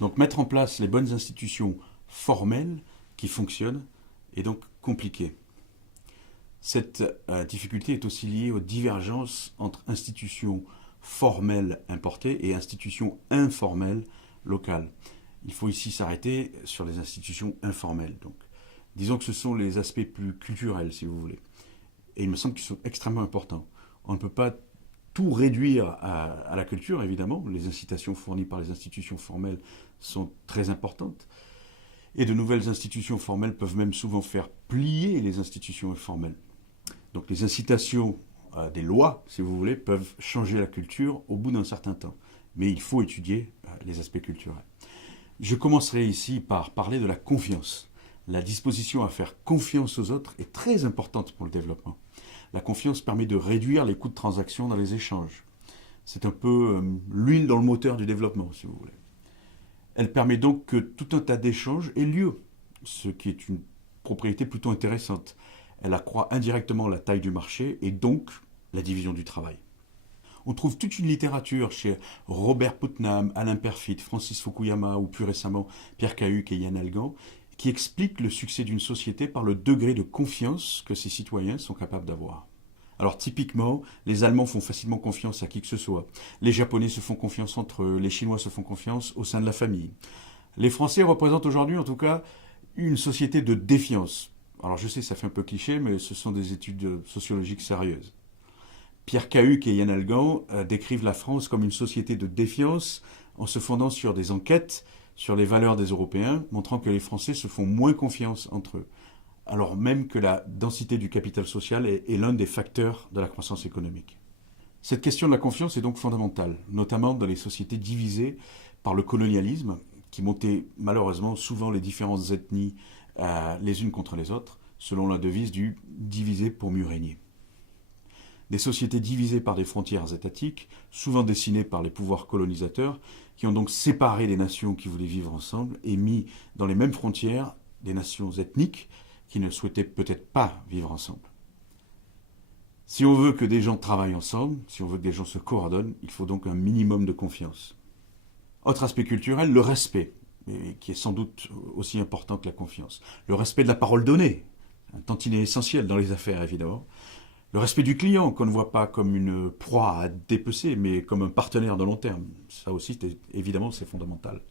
Donc mettre en place les bonnes institutions formelles qui fonctionnent est donc compliqué. Cette difficulté est aussi liée aux divergences entre institutions formelles importées et institutions informelles locales. Il faut ici s'arrêter sur les institutions informelles. Donc, disons que ce sont les aspects plus culturels, si vous voulez. Et il me semble qu'ils sont extrêmement importants. On ne peut pas tout réduire à la culture, évidemment. Les incitations fournies par les institutions formelles sont très importantes. Et de nouvelles institutions formelles peuvent même souvent faire plier les institutions informelles. Donc les incitations des lois, si vous voulez, peuvent changer la culture au bout d'un certain temps. Mais il faut étudier les aspects culturels. Je commencerai ici par parler de la confiance. La disposition à faire confiance aux autres est très importante pour le développement. La confiance permet de réduire les coûts de transaction dans les échanges. C'est un peu l'huile dans le moteur du développement, si vous voulez. Elle permet donc que tout un tas d'échanges aient lieu, ce qui est une propriété plutôt intéressante. Elle accroît indirectement la taille du marché et donc la division du travail. On trouve toute une littérature chez Robert Putnam, Alain Perfit, Francis Fukuyama ou plus récemment Pierre Cahuc et Yann Algan qui explique le succès d'une société par le degré de confiance que ses citoyens sont capables d'avoir. Alors typiquement, les Allemands font facilement confiance à qui que ce soit. Les Japonais se font confiance entre eux, les Chinois se font confiance au sein de la famille. Les Français représentent aujourd'hui en tout cas une société de défiance. Alors je sais, ça fait un peu cliché, mais ce sont des études sociologiques sérieuses. Pierre Cahuc et Yann Algan décrivent la France comme une société de défiance en se fondant sur des enquêtes sur les valeurs des Européens, montrant que les Français se font moins confiance entre eux, alors même que la densité du capital social est l'un des facteurs de la croissance économique. Cette question de la confiance est donc fondamentale, notamment dans les sociétés divisées par le colonialisme, qui montait malheureusement souvent les différentes ethnies les unes contre les autres, selon la devise du « diviser pour mieux régner ». Des sociétés divisées par des frontières étatiques, souvent dessinées par les pouvoirs colonisateurs, qui ont donc séparé des nations qui voulaient vivre ensemble et mis dans les mêmes frontières des nations ethniques qui ne souhaitaient peut-être pas vivre ensemble. Si on veut que des gens travaillent ensemble, si on veut que des gens se coordonnent, il faut donc un minimum de confiance. Autre aspect culturel, le respect, qui est sans doute aussi important que la confiance. Le respect de la parole donnée, un tantinet essentiel dans les affaires évidemment. Le respect du client, qu'on ne voit pas comme une proie à dépecer, mais comme un partenaire de long terme. Ça aussi, évidemment, c'est fondamental.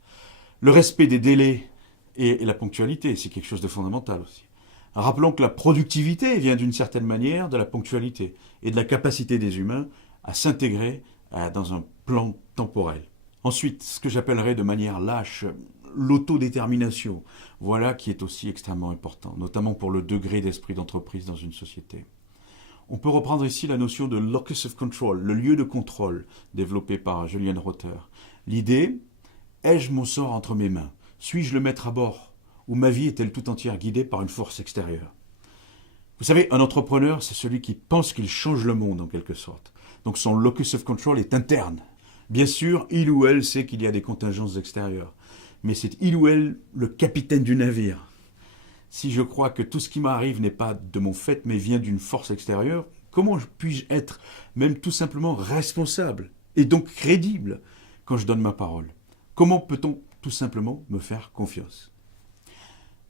Le respect des délais et la ponctualité, c'est quelque chose de fondamental aussi. Rappelons que la productivité vient d'une certaine manière de la ponctualité et de la capacité des humains à s'intégrer dans un plan temporel. Ensuite, ce que j'appellerais de manière lâche, l'autodétermination. Voilà qui est aussi extrêmement important, notamment pour le degré d'esprit d'entreprise dans une société. On peut reprendre ici la notion de locus of control, le lieu de contrôle, développé par Julian Rother. L'idée, ai-je mon sort entre mes mains? Suis-je le maître à bord? Ou ma vie est-elle tout entière guidée par une force extérieure? Vous savez, un entrepreneur, c'est celui qui pense qu'il change le monde en quelque sorte. Donc son locus of control est interne. Bien sûr, il ou elle sait qu'il y a des contingences extérieures. Mais c'est il ou elle le capitaine du navire. Si je crois que tout ce qui m'arrive n'est pas de mon fait, mais vient d'une force extérieure, comment puis-je être même tout simplement responsable et donc crédible quand je donne ma parole? Comment peut-on tout simplement me faire confiance?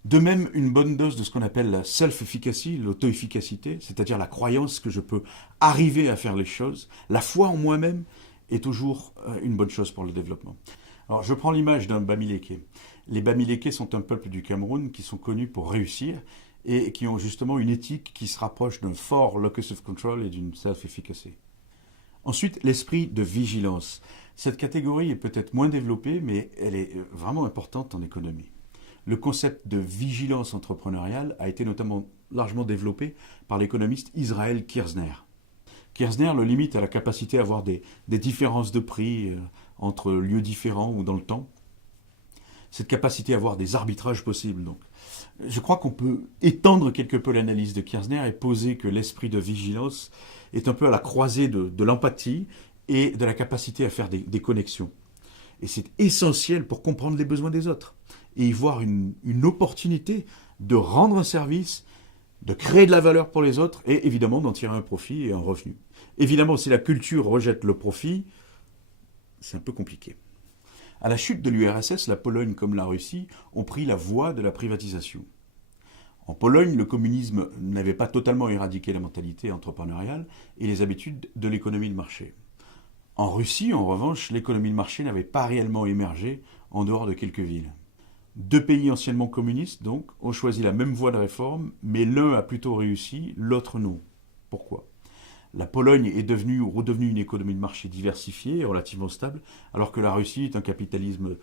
De même, une bonne dose de ce qu'on appelle la self-efficacy, l'auto-efficacité, c'est-à-dire la croyance que je peux arriver à faire les choses, la foi en moi-même, est toujours une bonne chose pour le développement. Alors, je prends l'image d'un Bamileke. Les Bamileke sont un peuple du Cameroun qui sont connus pour réussir et qui ont justement une éthique qui se rapproche d'un fort locus of control et d'une self-efficacy. Ensuite, l'esprit de vigilance. Cette catégorie est peut-être moins développée, mais elle est vraiment importante en économie. Le concept de vigilance entrepreneuriale a été notamment largement développé par l'économiste Israël Kirzner. Kirzner le limite à la capacité à avoir des différences de prix entre lieux différents ou dans le temps. Cette capacité à avoir des arbitrages possibles. Donc, je crois qu'on peut étendre quelque peu l'analyse de Kirzner et poser que l'esprit de vigilance est un peu à la croisée de l'empathie et de la capacité à faire des connexions. Et c'est essentiel pour comprendre les besoins des autres et y voir une opportunité de rendre un service, de créer de la valeur pour les autres et évidemment d'en tirer un profit et un revenu. Évidemment, si la culture rejette le profit, c'est un peu compliqué. À la chute de l'URSS, la Pologne comme la Russie ont pris la voie de la privatisation. En Pologne, le communisme n'avait pas totalement éradiqué la mentalité entrepreneuriale et les habitudes de l'économie de marché. En Russie, en revanche, l'économie de marché n'avait pas réellement émergé en dehors de quelques villes. Deux pays anciennement communistes, donc, ont choisi la même voie de réforme, mais l'un a plutôt réussi, l'autre non. Pourquoi ? La Pologne est devenue ou redevenue une économie de marché diversifiée et relativement stable, alors que la Russie est un capitalisme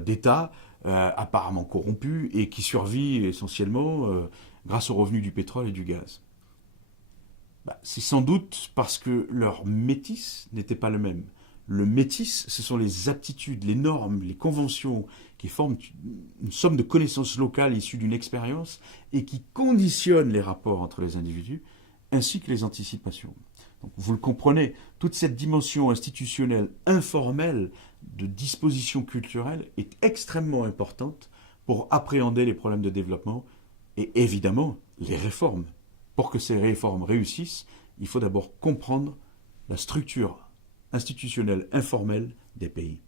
d'État apparemment corrompu et qui survit essentiellement grâce aux revenus du pétrole et du gaz. C'est sans doute parce que leur métis n'était pas le même. Le métis, ce sont les aptitudes, les normes, les conventions qui forment une somme de connaissances locales issues d'une expérience et qui conditionnent les rapports entre les individus ainsi que les anticipations. Donc, vous le comprenez, toute cette dimension institutionnelle informelle de disposition culturelle est extrêmement importante pour appréhender les problèmes de développement et évidemment les réformes. Pour que ces réformes réussissent, il faut d'abord comprendre la structure institutionnelle informelle des pays.